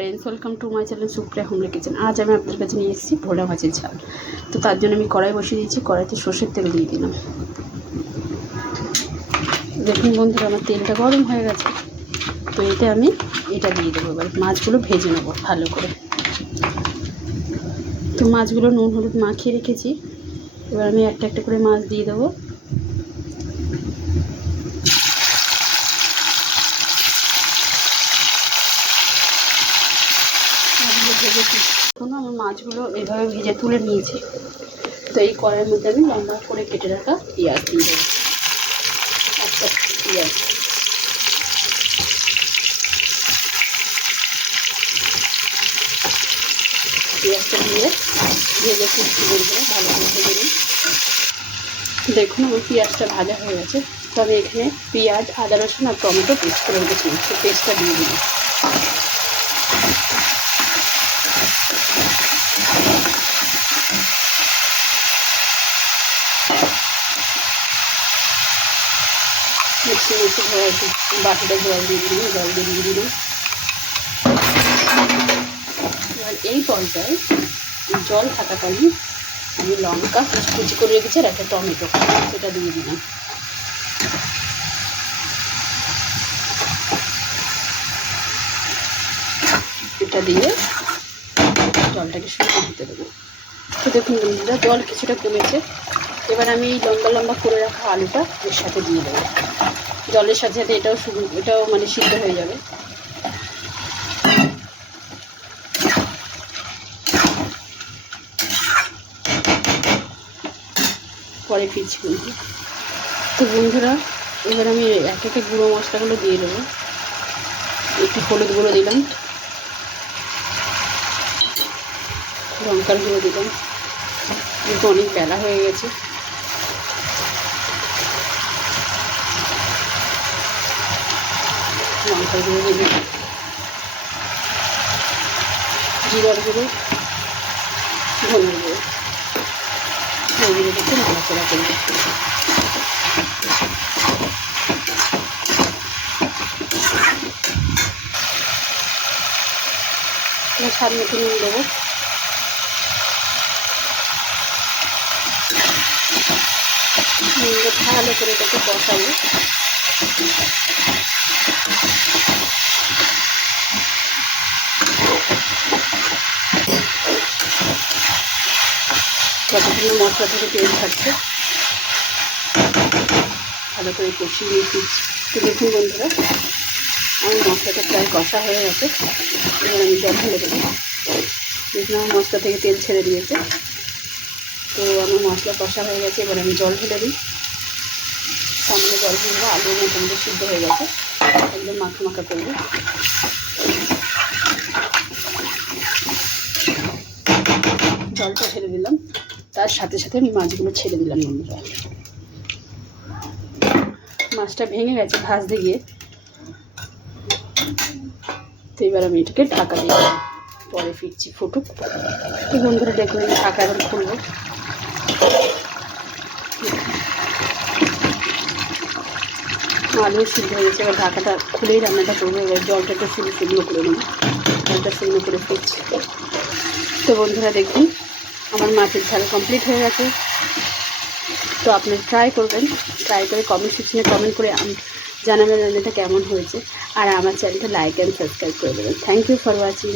Friends, welcome to my channel Supriya homely kitchen. আজ আমি আপনাদের কাছে নিয়ে এসেছি ভোলা মাছের ঝাল। তো তার জন্য আমি কড়াই বসিয়ে দিয়েছি, কড়াইতে সর্ষের তেল দিয়ে দিলাম। দেখুন বন্ধুরা, আমার তেলটা গরম হয়ে গেছে। তো এতে আমি এটা দিয়ে দেবো। এবার মাছগুলো ভেজে নেবো ভালো করে। তো মাছগুলো নুন হলুদ মাখিয়ে রেখেছি। এবার আমি একটা একটা করে মাছ দিয়ে দেবো। দেখুন, আমার মাছগুলো এইভাবে ভেজে তুলে নিয়েছি। তো এই কড়াইয়ের মধ্যে আমি লম্বা করে কেটে রাখা পেঁয়াজ দিয়ে দেবো। একটা পেঁয়াজ, পেঁয়াজটা দিয়ে ভেজে কুচি করে ভালো করে ভেজে নিই। দেখুন, আমার পেঁয়াজটা ভাজা হয়ে গেছে। তো আমি এখানে পেঁয়াজ, আদা রসুন আর টমেটো পেস্ট করে রেখেছি। সেই পেস্টটা দিয়ে দিই। মিক্সি ধোয়া একটু বাটিটা জল দিয়ে দিলাম, জল দিয়ে দিলাম। এবার এই পর্যায়ে জল থাকাকালীন আমি লঙ্কা কুচি করে রেখেছি আর একটা টমেটো, সেটা দিয়ে দিলাম। এটা দিয়ে জলটাকে শুকিয়ে দিতে দেবো। তো দেখুন বন্ধুরা, জল কিছুটা কমেছে। এবার আমি এই লম্বা লম্বা করে রাখা আলুটা এর সাথে দিয়ে দেবো। জলের সাথে সাথে এটাও মানে সিদ্ধ হয়ে যাবে। পরে ফিরছি বন্ধু। তো বন্ধুরা, এবার আমি এক একটা গুঁড়ো মশলাগুলো দিয়ে দেবো। একটু হলুদ গুঁড়ো দিলাম, লঙ্কার গুঁড়ো দিলাম। কিন্তু অনেক বেলা হয়ে গেছে। লঙ্কার গুঁড়ো দিলাম, জিরার গুঁড়ো, ধনের গুঁড়ো। এগুলোকে নাড়াচাড়া করবো। স্বাদ মতো নুন দেবো। নুনটা ভালো করে এটাকে কষাবো। যতক্ষণ মশলা থেকে তেল ছাড়ছে ভালো করে কষিয়ে নিয়েছি। তো দেখুন বন্ধুরা, আমার মশলাটা প্রায় কষা হয়ে গেছে। এবার আমি জল ঢেলে দেবো। দেখুন, আমার মশলা থেকে তেল ছেড়ে দিয়েছে। তো আমার মশলা কষা হয়ে গেছে। এবার আমি জল ঢেলে দিই। সামনে জল ঢেলবো। আলু মোটামুটি সিদ্ধ হয়ে গেছে, একদম মাখা মাখা করবো। জলটা ছেড়ে দিলাম, তার সাথে সাথে আমি মাছগুলো ছেড়ে দিলাম বন্ধুরা। মাছটা ভেঙে গেছে ভাজতে গিয়ে। তো এবার আমি এটাকে ঢাকা দিয়ে দিলাম। পরে ফিরছি, ফুটুক। তো বন্ধুরা দেখুন, আমি ঢাকা এখন খুলবো। আলু সিদ্ধ হয়ে গেছে। এবার ঢাকাটা খুলেই রান্নাটা করবো। এবার জলটা একটু শুকনো করে নেবো। জলটা শুকনো করে ফিরছি। তো বন্ধুরা দেখুন, আমার মাছের ঝাল কমপ্লিট হয়ে গেছে। তো আপনি ট্রাই করবেন। ট্রাই করে কমেন্ট সেকশনে কমেন্ট করে জানাবেন রান্নাটা কেমন হয়েছে। আর আমার চ্যানেলটা লাইক অ্যান্ড সাবস্ক্রাইব করে দেবেন। Thank you for watching.